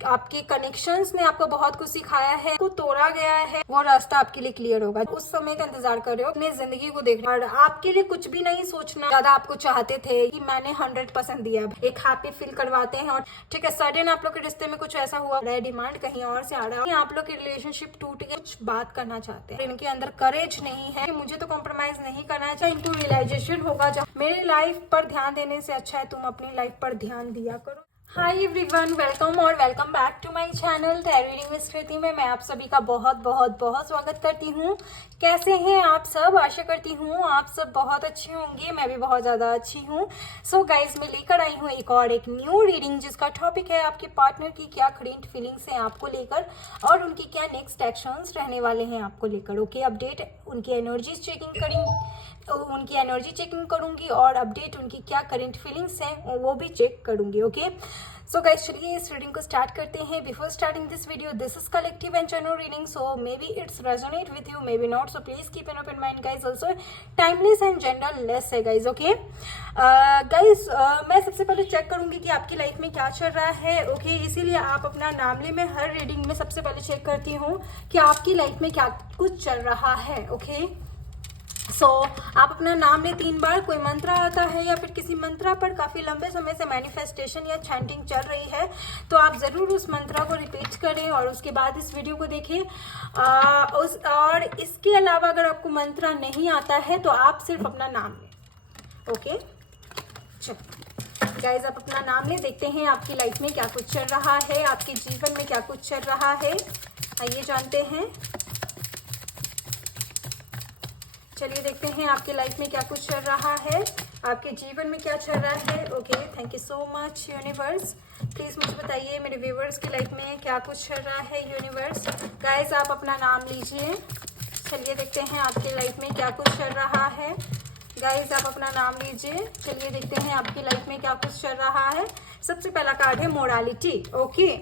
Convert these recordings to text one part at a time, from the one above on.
आपके कनेक्शंस ने आपको बहुत कुछ सिखाया है, को तोड़ा गया है, वो रास्ता आपके लिए क्लियर होगा। उस समय का इंतजार कर रहे हो, अपनी जिंदगी को देख रहे हो और आपके लिए कुछ भी नहीं सोचना। ज्यादा आपको चाहते थे कि मैंने 100% दिया, एक हैप्पी फील करवाते हैं और ठीक है सडन आप लोग के रिश्ते में कुछ ऐसा हुआ, डिमांड कहीं और से आ रहा है, आप लोग की रिलेशनशिप टूट गई, कुछ बात करना चाहते हैं, इनके अंदर करेज नहीं है, मुझे तो कॉम्प्रोमाइज नहीं करना चाहिए। इनको रियलाइजेशन होगा जब मेरी लाइफ पर ध्यान देने से अच्छा है तुम अपनी लाइफ पर ध्यान दिया करो। हाय एवरीवन, वेलकम और welcome back to my channel tarot reading with Kriti में मैं आप सभी का बहुत बहुत बहुत स्वागत करती हूँ। कैसे हैं आप सब? आशा करती हूँ आप सब बहुत अच्छे होंगे, मैं भी बहुत ज़्यादा अच्छी हूँ। सो गाइज मैं लेकर आई हूँ एक न्यू रीडिंग जिसका टॉपिक है आपके पार्टनर की क्या करेंट फीलिंग्स हैं आपको लेकर और उनकी क्या नेक्स्ट एक्शंस रहने वाले हैं आपको लेकर। ओके, अपडेट उनकी एनर्जीज चेकिंग करूंगी और अपडेट उनकी क्या करंट फीलिंग्स हैं वो भी चेक करूंगी। ओके, सो गाइस चलिए इस रीडिंग को स्टार्ट करते हैं। Before starting this video, this is collective and general reading, so may be it's resonate with you, may be not, so please keep an open mind guys. Also timeless and general less है guys. Okay guys, मैं सबसे पहले check करूंगी कि आपकी life में क्या चल रहा है। ओके, इसीलिए आप अपना नाम ले, मैं हर रीडिंग में सबसे पहले चेक करती हूँ कि आपकी लाइफ में क्या कुछ चल रहा है। ओके, सो आप अपना नाम ले 3 बार। कोई मंत्र आता है या फिर किसी मंत्र पर काफ़ी लंबे समय से मैनिफेस्टेशन या चैंटिंग चल रही है तो आप ज़रूर उस मंत्र को रिपीट करें और उसके बाद इस वीडियो को देखें। और इसके अलावा अगर आपको मंत्र नहीं आता है तो आप सिर्फ अपना नाम लें। ओके, चलो गाइज आप अपना नाम ले, देखते हैं आपकी लाइफ में क्या कुछ चल रहा है, आपके जीवन में क्या कुछ चल रहा है, आइए जानते हैं। चलिए देखते हैं आपकी लाइफ में क्या कुछ चल रहा है, आपके जीवन में क्या चल रहा है। Okay, thank you so much universe. Please मुझे बताइए मेरे व्यूवर्स की लाइफ में क्या कुछ चल रहा है यूनिवर्स। गाइस आप अपना नाम लीजिए। चलिए देखते हैं आपकी लाइफ में क्या कुछ चल रहा है। गाइस आप अपना नाम लीजिए। चलिए देखते हैं आपकी लाइफ में क्या कुछ चल रहा है। सबसे पहला कार्ड है मोरालिटी। ओके,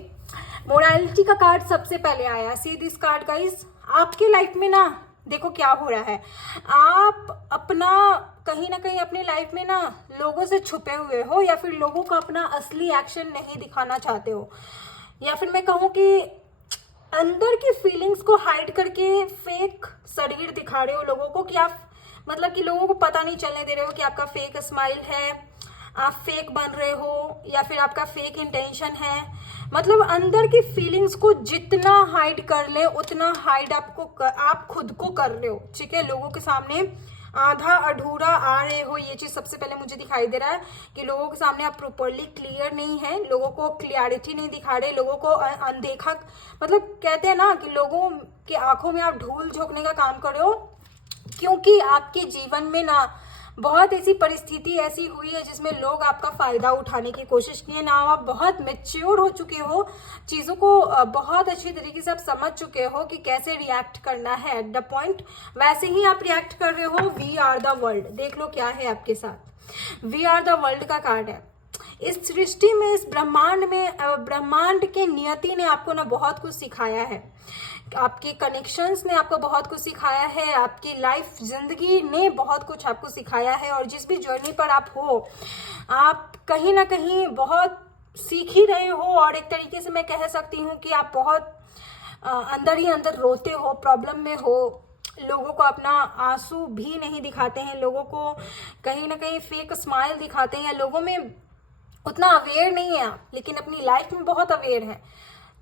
मोरालिटी का कार्ड सबसे पहले आया। सी दिस कार्ड गाइस, आपकी लाइफ में ना देखो क्या हो रहा है, आप अपना कहीं ना कहीं अपनी लाइफ में ना लोगों से छुपे हुए हो या फिर लोगों का अपना असली एक्शन नहीं दिखाना चाहते हो, या फिर मैं कहूँ कि अंदर की फीलिंग्स को हाइड करके फेक शरीर दिखा रहे हो लोगों को, कि आप मतलब कि लोगों को पता नहीं चलने दे रहे हो कि आपका फेक स्माइल है, आप फेक बन रहे हो या फिर आपका फेक इंटेंशन है। मतलब अंदर की फीलिंग्स को जितना हाइड कर ले उतना हाइड आप खुद को कर रहे हो। ठीक है, लोगों के सामने आधा अधूरा आ रहे हो, ये चीज सबसे पहले मुझे दिखाई दे रहा है कि लोगों के सामने आप प्रॉपरली क्लियर नहीं है, लोगों को क्लियरिटी नहीं दिखा रहे, लोगों को अनदेखा, मतलब कहते हैं ना कि लोगों की आंखों में आप धूल झोंकने का काम कर रहे हो, क्योंकि आपके जीवन में ना बहुत ऐसी परिस्थिति ऐसी हुई है जिसमें लोग आपका फायदा उठाने की कोशिश किए ना। आप बहुत मेच्योर हो चुके हो, चीज़ों को बहुत अच्छी तरीके से आप समझ चुके हो कि कैसे रिएक्ट करना है एट द पॉइंट, वैसे ही आप रिएक्ट कर रहे हो। वी आर द वर्ल्ड, देख लो क्या है आपके साथ। वी आर द वर्ल्ड का कार्ड है। इस सृष्टि में, इस ब्रह्मांड में, ब्रह्मांड के नियति ने आपको ना बहुत कुछ सिखाया है, आपके कनेक्शंस ने आपको बहुत कुछ सिखाया है, आपकी लाइफ जिंदगी ने बहुत कुछ आपको सिखाया है और जिस भी जर्नी पर आप हो आप कहीं ना कहीं बहुत सीख ही रहे हो। और एक तरीके से मैं कह सकती हूँ कि आप बहुत अंदर ही अंदर रोते हो, प्रॉब्लम में हो, लोगों को अपना आंसू भी नहीं दिखाते हैं, लोगों को कहीं ना कहीं फेक स्माइल दिखाते हैं, या लोगों में उतना अवेयर नहीं है आप, लेकिन अपनी लाइफ में बहुत अवेयर है,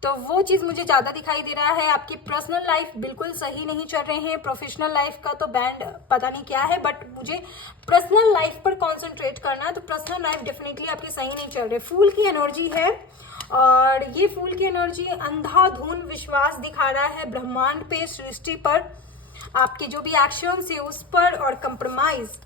तो वो चीज़ मुझे ज़्यादा दिखाई दे रहा है। आपकी पर्सनल लाइफ बिल्कुल सही नहीं चल रहे हैं, प्रोफेशनल लाइफ का तो बैंड पता नहीं क्या है, बट मुझे पर्सनल लाइफ पर कॉन्सेंट्रेट करना है, तो पर्सनल लाइफ डेफिनेटली आपकी सही नहीं चल रही। फूल की एनर्जी है और ये फूल की एनर्जी अंधाधुन विश्वास दिखा रहा है ब्रह्मांड पे, सृष्टि पर, आपके जो भी एक्शंस है उस पर, और कंप्रोमाइज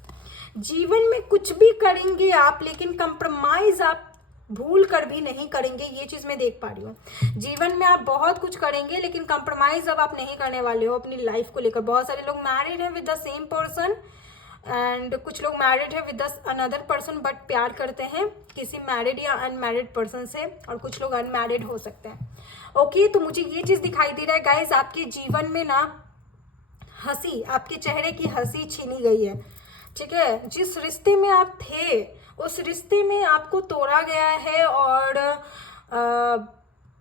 जीवन में कुछ भी करेंगे आप, लेकिन कंप्रोमाइज आप भूल कर भी नहीं करेंगे, ये चीज मैं देख पा रही हूँ। जीवन में आप बहुत कुछ करेंगे लेकिन कंप्रोमाइज अब आप नहीं करने वाले हो अपनी लाइफ को लेकर। बहुत सारे लोग मैरिड हैं with the same person and कुछ लोग मैरिड है विद अनदर पर्सन, बट प्यार करते हैं किसी मैरिड या अनमैरिड पर्सन से, और कुछ लोग अनमैरिड हो सकते हैं। ओके, तो मुझे ये चीज दिखाई दे रहा है गाइज, आपके जीवन में ना हंसी, आपके चेहरे की हंसी छीनी गई है। ठीक है, जिस रिश्ते में आप थे उस रिश्ते में आपको तोड़ा गया है और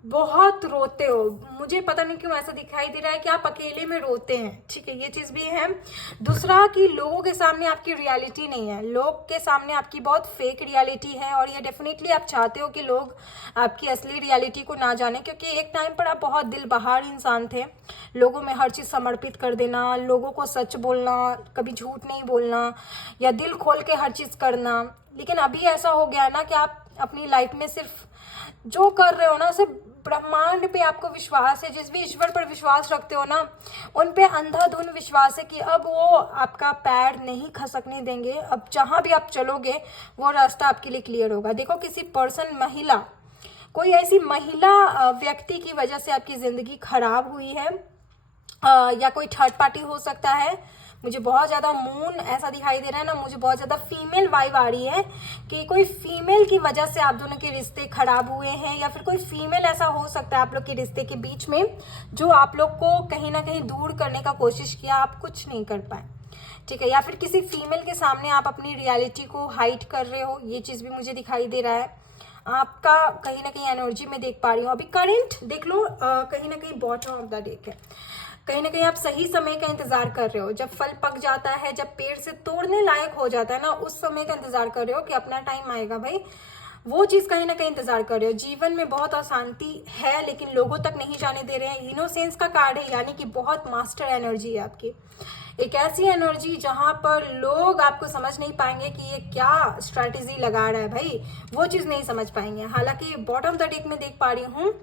बहुत रोते हो, मुझे पता नहीं क्यों ऐसा दिखाई दे रहा है कि आप अकेले में रोते हैं, ठीक है, ये चीज़ भी है। दूसरा कि लोगों के सामने आपकी रियलिटी नहीं है, लोग के सामने आपकी बहुत फेक रियलिटी है, और ये डेफिनेटली आप चाहते हो कि लोग आपकी असली रियलिटी को ना जाने, क्योंकि एक टाइम पर आप बहुत दिल बहार इंसान थे, लोगों में हर चीज़ समर्पित कर देना, लोगों को सच बोलना, कभी झूठ नहीं बोलना, या दिल खोल के हर चीज़ करना। लेकिन अभी ऐसा हो गया ना कि आप अपनी लाइफ में सिर्फ जो कर रहे हो ना, सिर्फ ब्रह्मांड पे आपको विश्वास है, जिस भी ईश्वर पर विश्वास रखते हो ना, उन पे अंधाधुन विश्वास है कि अब वो आपका पैर नहीं खसकने देंगे, अब जहाँ भी आप चलोगे वो रास्ता आपके लिए क्लियर होगा। देखो, किसी पर्सन, महिला, कोई ऐसी महिला व्यक्ति की वजह से आपकी ज़िंदगी खराब हुई है, या कोई थर्ड पार्टी हो सकता है। मुझे बहुत ज़्यादा मून ऐसा दिखाई दे रहा है ना, मुझे बहुत ज़्यादा फीमेल वाइब आ रही है कि कोई फीमेल की वजह से आप दोनों के रिश्ते खराब हुए हैं, या फिर कोई फीमेल ऐसा हो सकता है आप लोग के रिश्ते के बीच में जो आप लोग को कहीं ना कहीं दूर करने का कोशिश किया, आप कुछ नहीं कर पाए, ठीक है, या फिर किसी फीमेल के सामने आप अपनी रियलिटी को हाइड कर रहे हो, ये चीज़ भी मुझे दिखाई दे रहा है। आपका कहीं ना कहीं एनर्जी में देख पा रही हूँ, अभी करंट देख लो, कहीं ना कहीं बॉटम ऑफ द डेक है, कहीं ना कहीं आप सही समय का इंतजार कर रहे हो, जब फल पक जाता है, जब पेड़ से तोड़ने लायक हो जाता है ना, उस समय का इंतजार कर रहे हो कि अपना टाइम आएगा भाई, वो चीज कहीं ना कहीं इंतजार कर रहे हो। जीवन में बहुत अशांति है, लेकिन लोगों तक नहीं जाने दे रहे हैं। इनोसेंस का कार्ड है, यानी कि बहुत मास्टर एनर्जी है आपकी, एक ऐसी एनर्जी जहां पर लोग आपको समझ नहीं पाएंगे कि ये क्या स्ट्रैटेजी लगा रहा है भाई, वो चीज नहीं समझ पाएंगे। हालांकि बॉटम द डेक में देख पा रही हूँ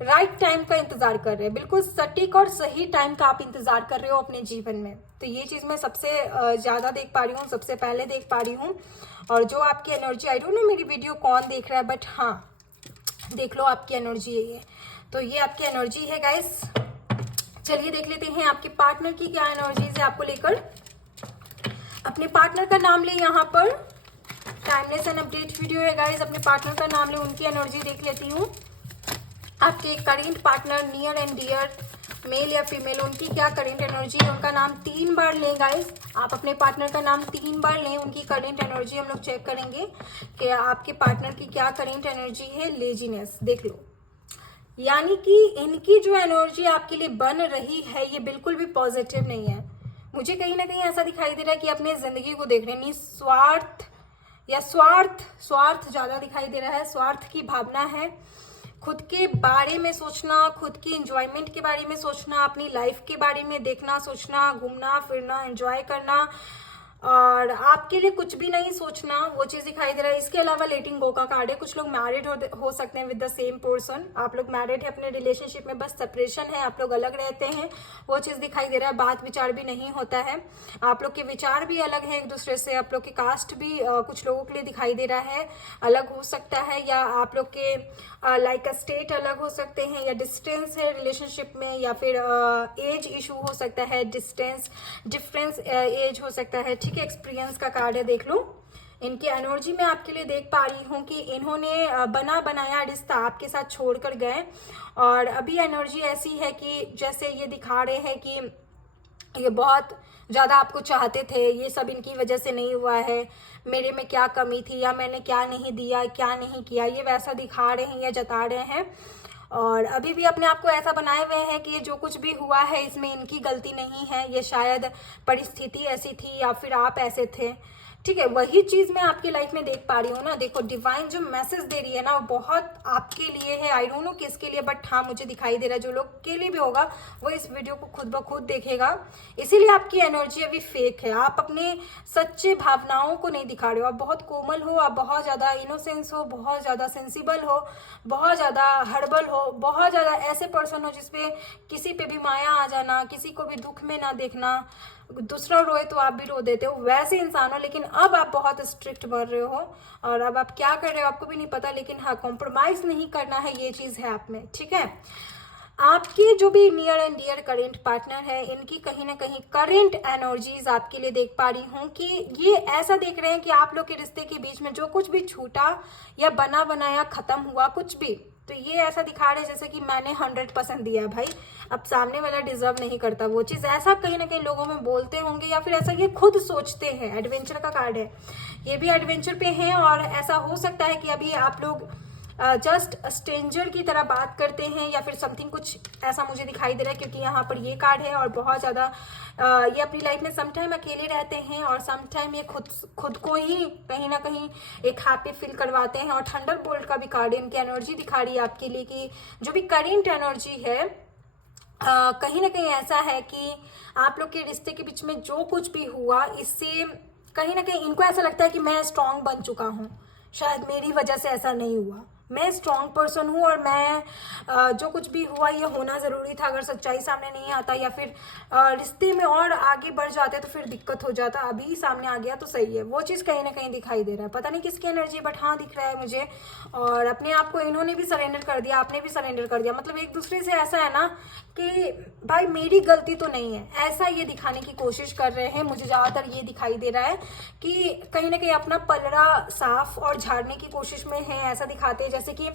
राइट टाइम का इंतजार कर रहे हैं, बिल्कुल सटीक और सही टाइम का आप इंतजार कर रहे हो अपने जीवन में, तो ये चीज मैं सबसे ज्यादा देख पा रही हूँ, सबसे पहले देख पा रही हूँ। और जो आपकी एनर्जी, आई डोंट नो मेरी वीडियो कौन देख रहा है, बट हाँ देख लो आपकी एनर्जी है ये, तो ये आपकी एनर्जी है गाइस। चलिए देख लेते हैं आपके पार्टनर की क्या एनर्जीज है आपको लेकर। अपने पार्टनर का नाम ले, यहाँ पर टाइमलेस एंड अपडेट वीडियो है गाइस, अपने पार्टनर का नाम ले, उनकी एनर्जी देख लेती हूँ। आपके current partner, near and dear, male या फीमेल, उनकी क्या करेंट एनर्जी है, उनका नाम 3 बार लें गाइस, आप अपने पार्टनर का नाम 3 बार लें, उनकी करेंट एनर्जी हम लोग चेक करेंगे कि आपके पार्टनर की क्या करेंट एनर्जी है। लेजीनेस देख लो, यानी कि इनकी जो एनर्जी आपके लिए बन रही है ये बिल्कुल भी पॉजिटिव नहीं है। मुझे कहीं ना कहीं ऐसा दिखाई दे रहा है कि अपने जिंदगी को देख रहे हैं, निस्वार्थ या स्वार्थ ज्यादा दिखाई दे रहा है, स्वार्थ की भावना है, खुद के बारे में सोचना, खुद की एंजॉयमेंट के बारे में सोचना, अपनी लाइफ के बारे में देखना, सोचना, घूमना फिरना, एंजॉय करना, और आपके लिए कुछ भी नहीं सोचना, वो चीज दिखाई दे रहा है। इसके अलावा लेटिंग गो का कार्ड है, कुछ लोग मैरिड हो सकते हैं विद द सेम पर्सन, आप लोग मैरिड है, अपने रिलेशनशिप में बस सेपरेशन है, आप लोग अलग रहते हैं, वो चीज दिखाई दे रहा है। बात विचार भी नहीं होता है, आप लोग के विचार भी अलग है एक दूसरे से, आप लोग की कास्ट भी कुछ लोगों के लिए दिखाई दे रहा है अलग हो सकता है, या आप लोग के लाइक स्टेट अलग हो सकते हैं, या डिस्टेंस है रिलेशनशिप में, या फिर एज इशू हो सकता है, डिफरेंस एज हो सकता है, ठीक है। एक्सपीरियंस का कार्ड है, देख लो इनकी एनर्जी में आपके लिए देख पा रही हूँ कि इन्होंने बना बनाया रिश्ता आपके साथ छोड़कर गए, और अभी एनर्जी ऐसी है कि जैसे ये दिखा रहे हैं कि ये बहुत ज़्यादा आपको चाहते थे, ये सब इनकी वजह से नहीं हुआ है, मेरे में क्या कमी थी, या मैंने क्या नहीं दिया, क्या नहीं किया, ये वैसा दिखा रहे हैं या जता रहे हैं। और अभी भी अपने आप को ऐसा बनाए हुए हैं कि ये जो कुछ भी हुआ है इसमें इनकी गलती नहीं है, ये शायद परिस्थिति ऐसी थी या फिर आप ऐसे थे, ठीक है। वही चीज मैं आपकी लाइफ में देख पा रही हूँ ना। देखो डिवाइन जो मैसेज दे रही है ना वो बहुत आपके लिए है, आई डोंट नो किसके लिए, बट हाँ मुझे दिखाई दे रहा है जो लोग के लिए भी होगा वो इस वीडियो को खुद ब खुद देखेगा। इसीलिए आपकी एनर्जी अभी फेक है, आप अपने सच्चे भावनाओं को नहीं दिखा रहे हो, आप बहुत कोमल हो, आप बहुत ज्यादा इनोसेंस हो, बहुत ज्यादा सेंसिबल हो, बहुत ज्यादा हर्बल हो, बहुत ज्यादा ऐसे पर्सन हो जिसपे किसी पे भी माया आ जाना, किसी को भी दुख में ना देखना, दूसरा रोए तो आप भी रो देते हो, वैसे इंसान हो। लेकिन अब आप बहुत स्ट्रिक्ट बन रहे हो, और अब आप क्या कर रहे हो आपको भी नहीं पता, लेकिन हाँ कॉम्प्रोमाइज नहीं करना है, ये चीज है आप में, ठीक है। आपके जो भी near and dear current partner है इनकी कहीं ना कहीं करेंट एनर्जीज आपके लिए देख पा रही हूँ कि ये ऐसा देख रहे हैं कि आप लोग के रिश्ते के बीच में जो कुछ भी छूटा या बना बनाया खत्म हुआ कुछ भी, तो ये ऐसा दिखा रहे जैसे कि मैंने 100% दिया भाई, अब सामने वाला डिजर्व नहीं करता वो चीज, ऐसा कहीं ना कहीं लोगों में बोलते होंगे, या फिर ऐसा ये खुद सोचते हैं। एडवेंचर का कार्ड है, ये भी एडवेंचर पे हैं, और ऐसा हो सकता है कि अभी आप लोग जस्ट स्ट्रेंजर की तरह बात करते हैं या फिर समथिंग कुछ ऐसा मुझे दिखाई दे रहा है, क्योंकि यहाँ पर ये कार्ड है और बहुत ज़्यादा ये अपनी लाइफ में समटाइम अकेले रहते हैं और समटाइम ये खुद को ही कहीं ना कहीं एक हैप्पी फील करवाते हैं। और थंडर बोल्ट का भी कार्ड है, इनकी एनर्जी दिखा रही है आपके लिए कि जो भी करेंट एनर्जी है कहीं ना कहीं ऐसा है कि आप लोग के रिश्ते के बीच में जो कुछ भी हुआ, इससे कहीं ना कहीं इनको ऐसा लगता है कि मैं स्ट्रांग बन चुका हूँ, शायद मेरी वजह से ऐसा नहीं हुआ, मैं स्ट्रांग पर्सन हूँ और मैं जो कुछ भी हुआ ये होना ज़रूरी था। अगर सच्चाई सामने नहीं आता या फिर रिश्ते में और आगे बढ़ जाते तो फिर दिक्कत हो जाता, अभी सामने आ गया तो सही है, वो चीज़ कहीं ना कहीं दिखाई दे रहा है। पता नहीं किसकी एनर्जी, बट हाँ दिख रहा है मुझे। और अपने आप को इन्होंने भी सरेंडर कर दिया, आपने भी सरेंडर कर दिया, मतलब एक दूसरे से ऐसा है ना कि भाई मेरी गलती तो नहीं है, ऐसा ये दिखाने की कोशिश कर रहे हैं। मुझे ज़्यादातर ये दिखाई दे रहा है कि कहीं ना कहीं अपना पलड़ा साफ और झाड़ने की कोशिश में है, ऐसा दिखाते हैं जैसे कि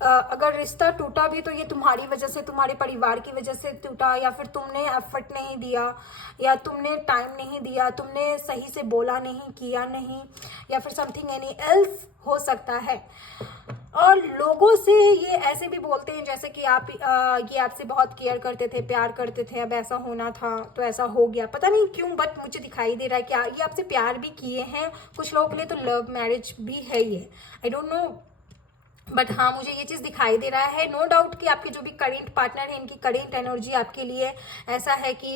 अगर रिश्ता टूटा भी तो ये तुम्हारी वजह से, तुम्हारे परिवार की वजह से टूटा, या फिर तुमने एफर्ट नहीं दिया, या तुमने टाइम नहीं दिया, तुमने सही से बोला नहीं, किया नहीं, या फिर समथिंग एनी एल्स हो सकता है। और लोगों से ये ऐसे भी बोलते हैं जैसे कि आप ये आपसे बहुत केयर करते थे, प्यार करते थे, अब ऐसा होना था तो ऐसा हो गया, पता नहीं क्यों, बट मुझे दिखाई दे रहा है कि ये आपसे प्यार भी किए हैं। कुछ लोगों के लिए तो लव मैरिज भी है ये, आई डोंट नो, बट हाँ मुझे ये चीज़ दिखाई दे रहा है। नो डाउट कि आपके जो भी करेंट पार्टनर है, इनकी करेंट एनर्जी आपके लिए ऐसा है कि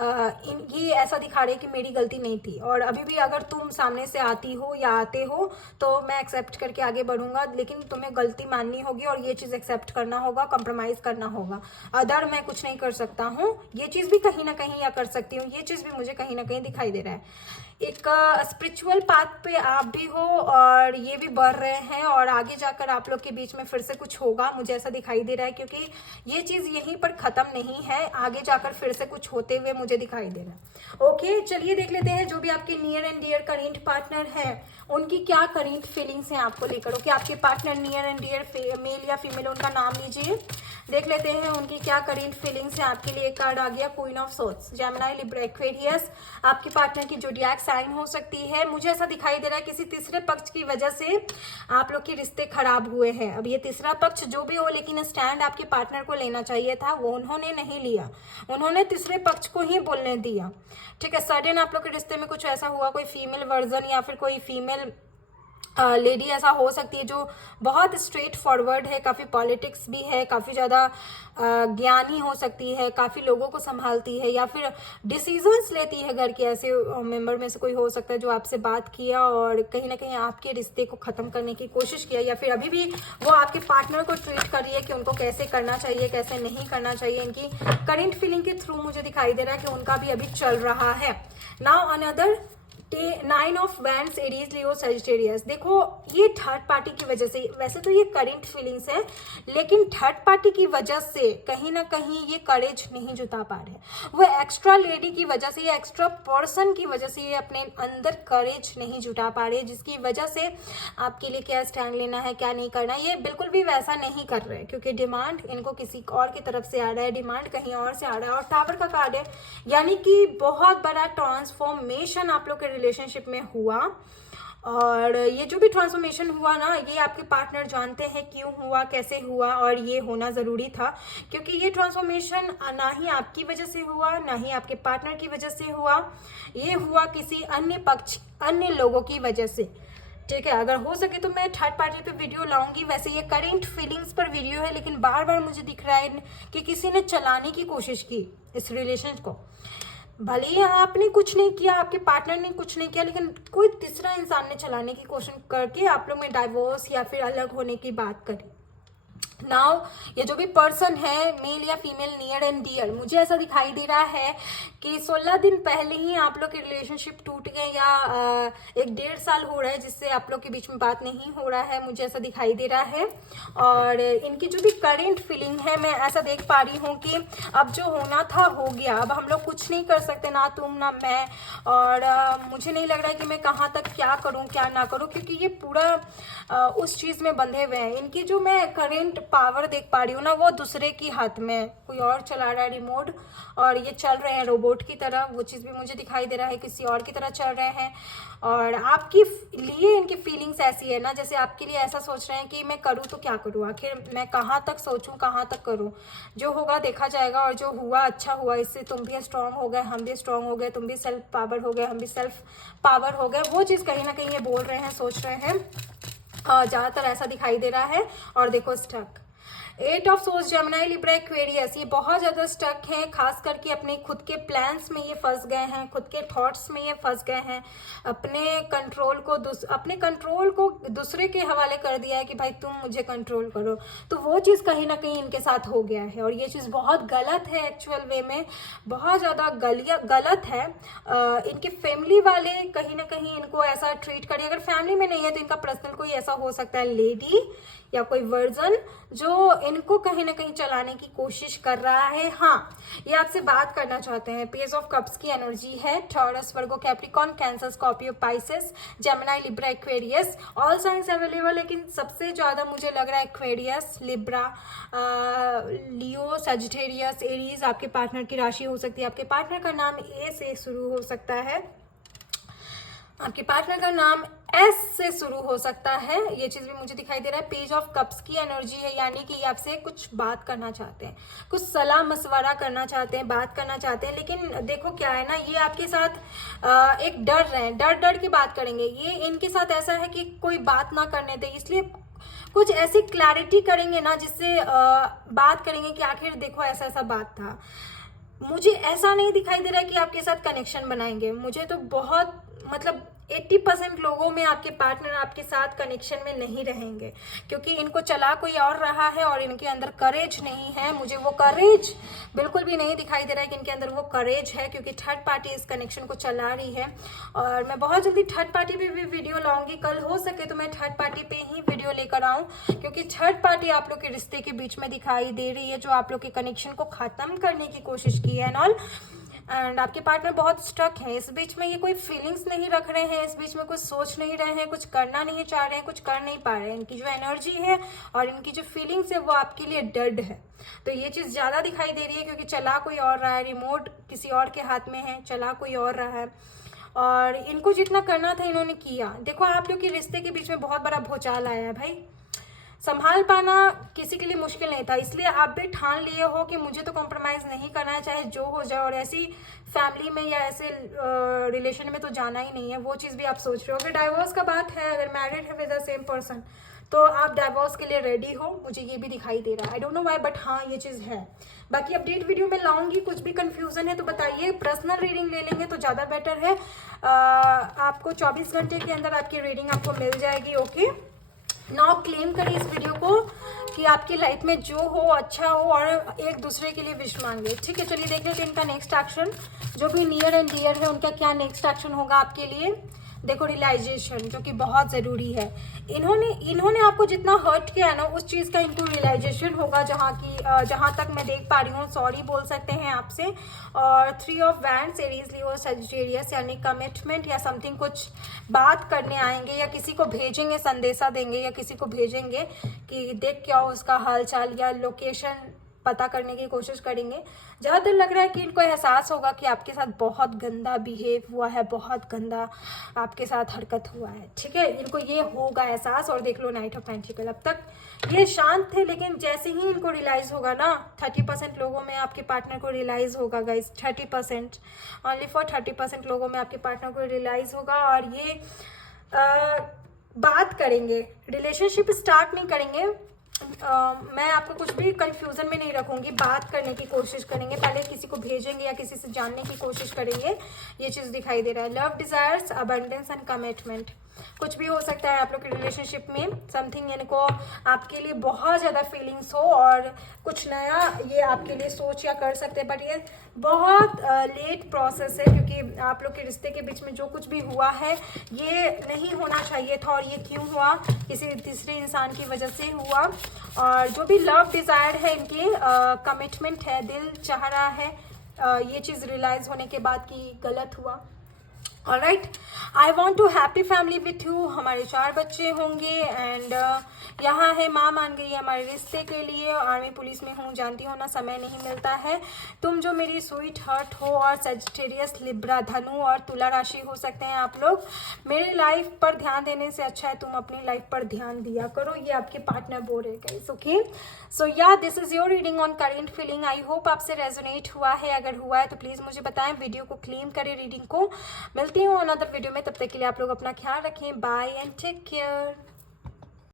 ये ऐसा दिखा रहे हैं कि मेरी गलती नहीं थी, और अभी भी अगर तुम सामने से आती हो या आते हो तो मैं एक्सेप्ट करके आगे बढ़ूंगा, लेकिन तुम्हें गलती माननी होगी और ये चीज़ एक्सेप्ट करना होगा, कंप्रोमाइज़ करना होगा। अदर मैं कुछ नहीं कर सकता हूँ, ये चीज़ भी कहीं ना कहीं या कर सकती हूँ, ये चीज़ भी मुझे कहीं ना कहीं दिखाई दे रहा है। एक स्पिरिचुअल पाथ पे आप भी हो और ये भी बढ़ रहे हैं, और आगे जाकर आप लोग के बीच में फिर से कुछ होगा, मुझे ऐसा दिखाई दे रहा है, क्योंकि ये चीज़ यहीं पर ख़त्म नहीं है, आगे जाकर फिर से कुछ होते हुए मुझे दिखाई दे रहा है। ओके, चलिए देख लेते हैं जो भी आपके near and dear current partner हैं उनकी क्या करेंट फीलिंग्स हैं आपको लेकर। ओके, आपके partner near and dear male या फीमेल, उनका नाम लीजिए, देख लेते हैं उनकी क्या करेंट फीलिंग्स हैं आपके लिए। कार्ड आ गया queen of swords, Gemini, Libra, Aquarius. आपके पार्टनर की ज़ोडिएक साइन हो सकती है। मुझे ऐसा दिखाई दे रहा है किसी तीसरे पक्ष की वजह से आप लोग के रिश्ते खराब हुए हैं। अब ये तीसरा पक्ष जो भी हो, लेकिन स्टैंड आपके पार्टनर को लेना चाहिए था, वो उन्होंने नहीं लिया, उन्होंने तीसरे पक्ष को ही बोलने दिया। ठीक है, सडन आप लोग के रिश्ते में कुछ ऐसा हुआ, कोई फीमेल वर्जन या फिर कोई फीमेल लेडी ऐसा हो सकती है जो बहुत स्ट्रेट फॉरवर्ड है, काफ़ी पॉलिटिक्स भी है, काफ़ी ज़्यादा ज्ञानी हो सकती है, काफ़ी लोगों को संभालती है या फिर डिसीजंस लेती है घर के। ऐसे मेंबर में से कोई हो सकता है जो आपसे बात किया और कहीं ना कहीं आपके रिश्ते को ख़त्म करने की कोशिश किया, या फिर अभी भी वो आपके पार्टनर को ट्रीट कर रही है कि उनको कैसे करना चाहिए, कैसे नहीं करना चाहिए। इनकी करेंट फीलिंग के थ्रू मुझे दिखाई दे रहा है कि उनका भी अभी चल रहा है। Now another 9 of wands, Aries, Leo, Sagittarius. देखो ये थर्ड पार्टी की वजह से, वैसे तो ये करेंट फीलिंग्स है, लेकिन थर्ड पार्टी की वजह से कहीं ना कहीं ये करेज नहीं जुटा पा रहे, वो एक्स्ट्रा लेडी की वजह से या एक्स्ट्रा पर्सन की वजह से ये अपने अंदर करेज नहीं जुटा पा रहे, जिसकी वजह से आपके लिए क्या स्टैंड लेना है, क्या नहीं करना, ये बिल्कुल भी वैसा नहीं कर रहे, क्योंकि डिमांड इनको किसी और की तरफ से आ रहा है, डिमांड कहीं और से आ रहा है। और टावर का कार्ड है, यानी कि बहुत बड़ा ट्रांसफॉर्मेशन आप लोग के रिलेशनशिप में हुआ। और ये जो भी ट्रांसफॉर्मेशन हुआ ना, ये आपके पार्टनर जानते हैं क्यों हुआ, कैसे हुआ, और ये होना ज़रूरी था, क्योंकि ये ट्रांसफॉर्मेशन ना ही आपकी वजह से हुआ, ना ही आपके पार्टनर की वजह से हुआ, ये हुआ किसी अन्य पक्ष, अन्य लोगों की वजह से। ठीक है, अगर हो सके तो मैं थर्ड पार्टी पे वीडियो लाऊंगी। वैसे ये करेंट फीलिंग्स पर वीडियो है, लेकिन बार बार मुझे दिख रहा है कि किसी ने चलाने की कोशिश की इस रिलेशन को। भले ही आपने कुछ नहीं किया, आपके पार्टनर ने कुछ नहीं किया, लेकिन कोई तीसरा इंसान ने चलाने की कोशिश करके आप लोग में डाइवोर्स या फिर अलग होने की बात करी। नाउ ये जो भी पर्सन है, मेल या फीमेल, नियर एंड डियर, मुझे ऐसा दिखाई दे रहा है कि 16 दिन पहले ही आप लोग के रिलेशनशिप टूट गए, या 1-1.5 साल हो रहा है जिससे आप लोग के बीच में बात नहीं हो रहा है, मुझे ऐसा दिखाई दे रहा है। और इनकी जो भी करेंट फीलिंग है, मैं ऐसा देख पा रही हूँ कि अब जो होना था हो गया, अब हम लोग कुछ नहीं कर सकते, ना तुम ना मैं। और मुझे नहीं लग रहा है कि मैं कहाँ तक क्या करूँ क्या ना करूँ, क्योंकि ये पूरा उस चीज़ में बंधे हुए हैं। इनकी जो मैं करेंट पावर देख पा रही हूँ ना, वो दूसरे की हाथ में है, कोई और चला रहा है रिमोट और ये चल रहे हैं रोबोट की तरह। वो चीज़ भी मुझे दिखाई दे रहा है, किसी और की तरह चल रहे हैं। और आपकी लिए इनकी फीलिंग्स ऐसी है ना, जैसे आपके लिए ऐसा सोच रहे हैं कि मैं करूँ तो क्या करूँ, आखिर मैं कहाँ तक सोचूं, कहाँ तक करूँ। जो होगा देखा जाएगा, और जो हुआ अच्छा हुआ, इससे तुम भी स्ट्रांग हो गए, हम भी स्ट्रांग हो गए, तुम भी सेल्फ पावर हो गए, हम भी सेल्फ पावर हो गए। वो चीज़ कहीं ना कहीं ये बोल रहे हैं, सोच रहे हैं, ज़्यादातर ऐसा दिखाई दे रहा है। और देखो stuck, 8 of source, Gemini, Libra, Aquarius, ये बहुत ज़्यादा स्टक हैं, खास करके अपने खुद के प्लान्स में ये फंस गए हैं, खुद के थॉट्स में ये फंस गए हैं, अपने कंट्रोल को दूसरे के हवाले कर दिया है कि भाई तुम मुझे कंट्रोल करो। तो वो चीज़ कहीं ना कहीं इनके साथ हो गया है, और ये चीज़ बहुत गलत है, एक्चुअल वे में बहुत ज़्यादा गलत है। इनके फैमिली वाले कहीं ना कहीं इनको ऐसा ट्रीट करिए। अगर फैमिली में नहीं है तो इनका पर्सनल कोई ऐसा हो सकता है, लेडी या कोई वर्जन, जो इनको कहीं ना कहीं चलाने की कोशिश कर रहा है। हाँ, ये आपसे बात करना चाहते हैं। पेज ऑफ कप्स की एनर्जी है, Taurus, Virgo, Capricorn, Cancer, Scorpio, Pisces, Gemini, Libra, Aquarius, all signs available, लेकिन सबसे ज़्यादा मुझे लग रहा है Aquarius, Libra, Leo, Sagittarius, Aries आपके पार्टनर की राशि हो सकती है। आपके पार्टनर का नाम ए से शुरू हो सकता है, आपके पार्टनर का नाम एस से शुरू हो सकता है, ये चीज़ भी मुझे दिखाई दे रहा है। पेज ऑफ कप्स की एनर्जी है, यानी कि आपसे कुछ बात करना चाहते हैं, कुछ सलाह मशवरा करना चाहते हैं, बात करना चाहते हैं। लेकिन देखो क्या है ना, ये आपके साथ एक डर रहे हैं, डर के बात करेंगे। ये इनके साथ ऐसा है कि कोई बात ना करने दे, इसलिए कुछ ऐसी क्लैरिटी करेंगे ना, जिससे बात करेंगे कि आखिर देखो ऐसा ऐसा बात था। मुझे ऐसा नहीं दिखाई दे रहा है कि आपके साथ कनेक्शन बनाएंगे। मुझे तो बहुत मतलब 80% लोगों में आपके पार्टनर आपके साथ कनेक्शन में नहीं रहेंगे, क्योंकि इनको चला कोई और रहा है और इनके अंदर करेज नहीं है। मुझे वो करेज बिल्कुल भी नहीं दिखाई दे रहा है कि इनके अंदर वो करेज है, क्योंकि थर्ड पार्टी इस कनेक्शन को चला रही है। और मैं बहुत जल्दी थर्ड पार्टी पे भी वीडियो लाऊंगी, कल हो सके तो मैं थर्ड पार्टी पे ही वीडियो लेकर आऊँ, क्योंकि थर्ड पार्टी आप लोग के रिश्ते के बीच में दिखाई दे रही है, जो आप लोग के कनेक्शन को खत्म करने की कोशिश की है नॉल। एंड आपके पार्टनर बहुत स्टक है इस बीच में, ये कोई फीलिंग्स नहीं रख रहे हैं, इस बीच में कुछ सोच नहीं रहे हैं, कुछ करना नहीं चाह रहे हैं, कुछ कर नहीं पा रहे हैं। इनकी जो एनर्जी है और इनकी जो फीलिंग्स है वो आपके लिए डर्ड है। तो ये चीज़ ज़्यादा दिखाई दे रही है, क्योंकि चला कोई और रहा है, रिमोट किसी और के हाथ में है, चला कोई और रहा है, और इनको जितना करना था इन्होंने किया। देखो आप लोग के रिश्ते के बीच में बहुत बड़ा भूचाल आया है भाई, संभाल पाना किसी के लिए मुश्किल नहीं था, इसलिए आप भी ठान लिए हो कि मुझे तो कॉम्प्रोमाइज़ नहीं करना है, चाहे जो हो जाए, और ऐसी फैमिली में या ऐसे रिलेशन में तो जाना ही नहीं है। वो चीज़ भी आप सोच रहे हो। अगर डाइवोर्स का बात है, अगर मैरिड है विद द सेम पर्सन, तो आप डाइवोर्स के लिए रेडी हो, मुझे ये भी दिखाई दे रहा है। I don't know why, but हाँ ये चीज़ है। बाकी अपडेट वीडियो में लाऊंगी, कुछ भी कंफ्यूजन है तो बताइए, पर्सनल रीडिंग ले लेंगे तो ज़्यादा बेटर है। आपको 24 घंटे के अंदर आपकी रीडिंग आपको मिल जाएगी। ओके, नाउ क्लेम करिए इस वीडियो को कि आपकी लाइफ में जो हो अच्छा हो, और एक दूसरे के लिए विश मांगे। ठीक है, चलिए देख लेते हैं इनका नेक्स्ट एक्शन। जो भी नियर एंड डियर है उनका क्या नेक्स्ट एक्शन होगा आपके लिए। देखो रियलाइजेशन, जो कि बहुत ज़रूरी है। इन्होंने आपको जितना हर्ट किया है ना, उस चीज़ का इनको रियलाइजेशन होगा, जहाँ तक मैं देख पा रही हूँ। सॉरी बोल सकते हैं आपसे। और 3 of wands, Aries, Leo, Sagittarius, यानी कमिटमेंट या समथिंग, कुछ बात करने आएंगे या किसी को भेजेंगे, संदेशा देंगे या किसी को भेजेंगे कि देख क्या उसका हाल चाल, या लोकेशन पता करने की कोशिश करेंगे। ज़्यादातर लग रहा है कि इनको एहसास होगा कि आपके साथ बहुत गंदा बिहेव हुआ है, बहुत गंदा आपके साथ हरकत हुआ है। ठीक है, इनको ये होगा एहसास। और देख लो नाइट ऑफ पेंटिकल, अब तक ये शांत थे, लेकिन जैसे ही इनको रियलाइज़ होगा ना, 30% लोगों में आपके पार्टनर को रियलाइज़ होगा गाइस, 30%, ओनली फॉर 30% लोगों में आपके पार्टनर को रियलाइज़ होगा। और ये बात करेंगे, रिलेशनशिप स्टार्ट नहीं करेंगे। मैं आपको कुछ भी कंफ्यूजन में नहीं रखूंगी, बात करने की कोशिश करेंगे, पहले किसी को भेजेंगे या किसी से जानने की कोशिश करेंगे। ये चीज़ दिखाई दे रहा है। Love, desires, abundance and commitment, कुछ भी हो सकता है आप लोग के रिलेशनशिप में। समथिंग इनको आपके लिए बहुत ज़्यादा फीलिंग्स हो और कुछ नया ये आपके लिए सोच या कर सकते हैं, बट ये बहुत लेट प्रोसेस है, क्योंकि आप लोग के रिश्ते के बीच में जो कुछ भी हुआ है ये नहीं होना चाहिए था। और ये क्यों हुआ, किसी तीसरे इंसान की वजह से हुआ। और जो भी लव डिज़ायर है इनकी, कमिटमेंट है, दिल चाह रहा है, ये चीज़ रियलाइज़ होने के बाद कि गलत हुआ। Alright, I want to happy family with you. हमारे 4 बच्चे होंगे एंड यहाँ है माँ मान गई है हमारे रिश्ते के लिए। आर्मी पुलिस में हूँ, जानती हो ना, समय नहीं मिलता है। तुम जो मेरी स्वीट हार्ट हो, और सजिटेरियस, लिब्रा, धनु और तुला राशि हो सकते हैं आप लोग। मेरे लाइफ पर ध्यान देने से अच्छा है तुम अपनी लाइफ पर ध्यान दिया करो, ये आपके पार्टनर बोल रहे गाइस। ओके, सो या this is your reading on current feeling. I hope आपसे रेजोनेट हुआ है। अगर हुआ है तो प्लीज मुझे बताएं, वीडियो को क्लेम करें रीडिंग को। मिलती हूँ अनदर वीडियो में, तब तक के लिए आप लोग अपना ख्याल रखें। Bye and take care.